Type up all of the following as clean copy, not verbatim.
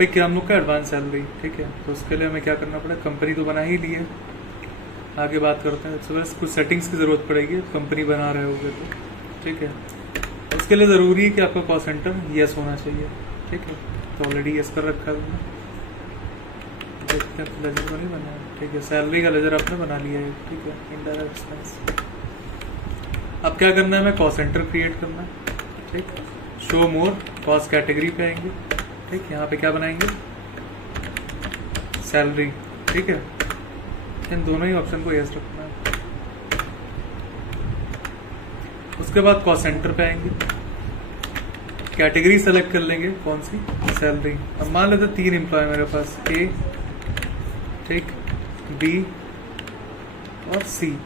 Topic क्या हम लोग का, एडवांस सैलरी। ठीक है, तो उसके लिए हमें क्या करना पड़ेगा, कंपनी तो बना ही ली है, आगे बात करते हैं। सबसे पहले कुछ सेटिंग्स की ज़रूरत पड़ेगी, कंपनी बना रहे होगे तो। ठीक है, उसके लिए ज़रूरी है कि आपका कॉस्ट सेंटर येस होना चाहिए। ठीक है, तो ऑलरेडी येस कर रखा है तुमने, देखते हैं लेजर तो नहीं बना है। ठीक है, सैलरी का लेजर आपने बना लिया है। ठीक है, इनडायरेक्ट एक्सपेंस। अब क्या करना है, हमें कॉस्ट सेंटर क्रिएट करना है। ठीक, शो मोर कॉस्ट कैटेगरी पे आएंगे। ठीक, यहाँ पे क्या बनाएंगे, सैलरी। ठीक है, इन दोनों ही ऑप्शन को यस रखना है। उसके बाद कॉस्ट सेंटर पे आएंगे, कैटेगरी सेलेक्ट कर लेंगे, कौन सी, सैलरी। अब मान लेते 3 एम्प्लॉय मेरे पास, ए, ठीक, बी और सी।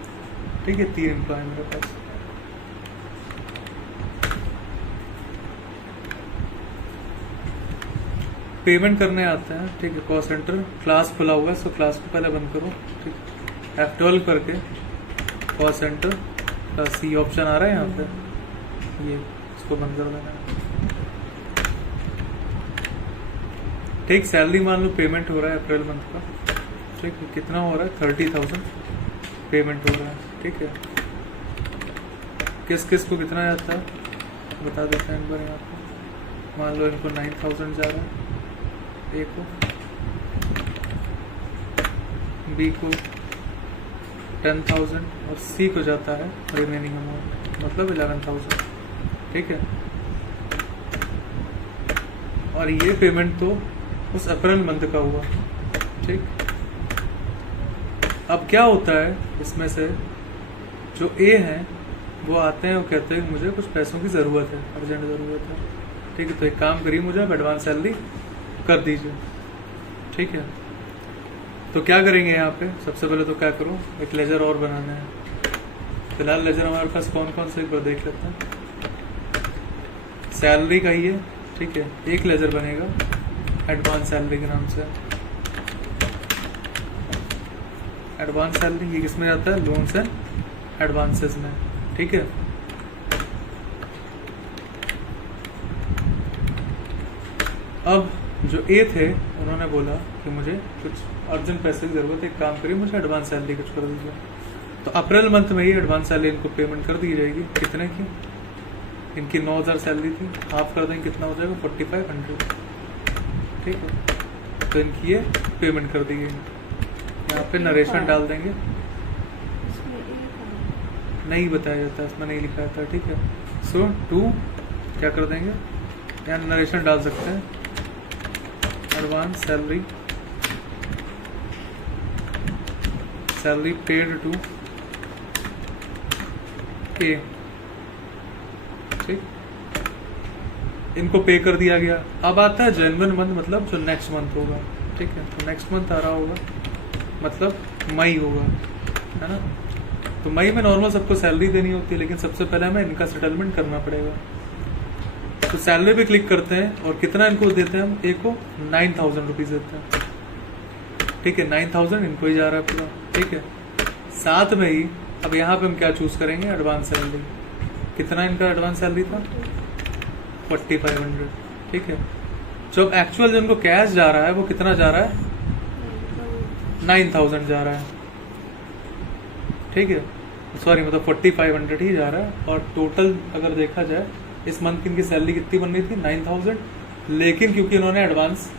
ठीक है, 3 एम्प्लॉय मेरे पास। पेमेंट करने आते हैं। ठीक है, कॉस्ट सेंटर क्लास खुला हुआ है, सो क्लास को पहले बंद करो। ठीक, F12 करके कॉस्ट सेंटर का सी ऑप्शन आ रहा है यहाँ पे, ये इसको बंद कर देना है। ठीक, सैलरी मान लो पेमेंट हो रहा है अप्रैल मंथ का। ठीक है, कितना हो रहा है, 30,000 पेमेंट हो रहा है। ठीक है, किस किस को कितना जाता है बता देते हैं एक बार यहाँ पे। मान लो इनको 9,000 जा रहा है, ए को, बी को 10,000 और सी को जाता है रिमेनिंग अमाउंट, मतलब 11,000। ठीक है, और ये पेमेंट तो उस अप्रैल मंथ का हुआ। ठीक, अब क्या होता है, इसमें से जो ए हैं वो आते हैं, वो कहते हैं मुझे कुछ पैसों की ज़रूरत है, अर्जेंट ज़रूरत है। ठीक है, तो एक काम करिए, मुझे आप एडवांस सैलरी कर दीजिए। ठीक है, तो क्या करेंगे यहाँ पे, सबसे पहले तो क्या करो, एक लेजर और बनाना है। फिलहाल लेजर हमारे पास कौन कौन से, एक बार देख लेते हैं। सैलरी का ही है। ठीक है, एक लेजर बनेगा एडवांस सैलरी के नाम से। एडवांस सैलरी ये किसमें जाता है, लोन्स एंड एडवांसेस में। ठीक है, अब जो ए थे उन्होंने बोला कि मुझे कुछ अर्जेंट पैसे की ज़रूरत है, एक काम करिए मुझे एडवांस सैलरी कुछ कर दीजिए। तो अप्रैल मंथ में ही एडवांस सैलरी इनको पेमेंट कर दी जाएगी। कितने की, इनकी 9,000 सैलरी थी, हाफ कर देंगे, कितना हो जाएगा, 4,500। ठीक है, तो इनकी ये पेमेंट कर दी गई। यहाँ पे नरेशन डाल देंगे, नहीं बताया जाता, इसमें नहीं लिखा जाता। ठीक है, सो 2 क्या कर देंगे, यहाँ नरेशन डाल सकते हैं, advance salary, salary paid to A. ठीक, इनको पे कर दिया गया। अब आता है जनवरी मंथ, मतलब जो नेक्स्ट मंथ होगा। ठीक है, तो नेक्स्ट मंथ आ रहा होगा, मतलब मई होगा, है ना। तो मई में नॉर्मल सबको सैलरी देनी होती है, लेकिन सबसे पहले हमें इनका सेटलमेंट करना पड़ेगा। तो सैलरी पे क्लिक करते हैं और कितना इनको देते हैं हम, ए को 9,000 रुपीज़ देते हैं। ठीक है, 9,000 इनको ही जा रहा है पूरा। ठीक है, साथ में ही अब यहाँ पे हम क्या चूज करेंगे, एडवांस सैलरी। कितना इनका एडवांस सैलरी था, 4,500। ठीक है, जो अब एक्चुअल जो इनको कैश जा रहा है वो कितना जा रहा है, 9,000 जा रहा है। ठीक है, सॉरी, मतलब 4,500 ही जा रहा है। और टोटल अगर देखा जाए इस मंथ की इनकी सैलरी कितनी बननी थी, 9,000, लेकिन क्योंकि इन्होंने एडवांस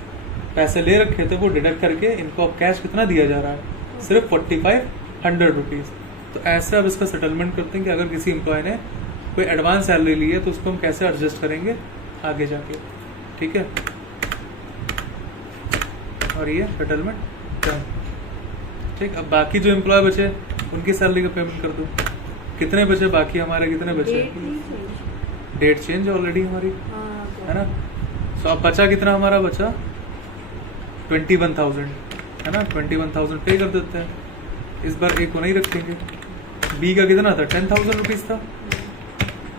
पैसे ले रखे थे वो डिडक्ट करके इनको अब कैश कितना दिया जा रहा है, सिर्फ 4,500 रुपीज़। तो ऐसे अब इसका सेटलमेंट करते हैं कि अगर किसी एम्प्लॉय ने कोई एडवांस सैलरी ली है तो उसको हम कैसे एडजस्ट करेंगे आगे जाके। ठीक है, और ये सेटलमेंट डन। ठीक, अब बाकी जो एम्प्लॉय बचे उनकी सैलरी का पेमेंट कर दो। कितने बचे बाकी हमारे, कितने बचे, डेट चेंज ऑलरेडी हमारी, है ना। सो अब बचा कितना, हमारा बचा 21,000, है ना। 21,000 पे कर देते हैं। इस बार ए को नहीं रखेंगे। बी का कितना था, 10,000 रुपीज़ था।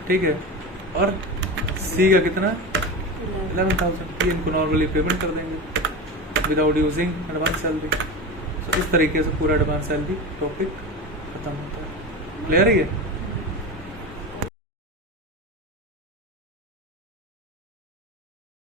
ठीक है, और सी का कितना, 11,000। ये इनको नॉर्मली पेमेंट कर देंगे विदाउट यूजिंग एडवांस सैलरी। तो इस तरीके से पूरा एडवांस सैलरी टॉपिक खत्म होता है। क्लियर है ये।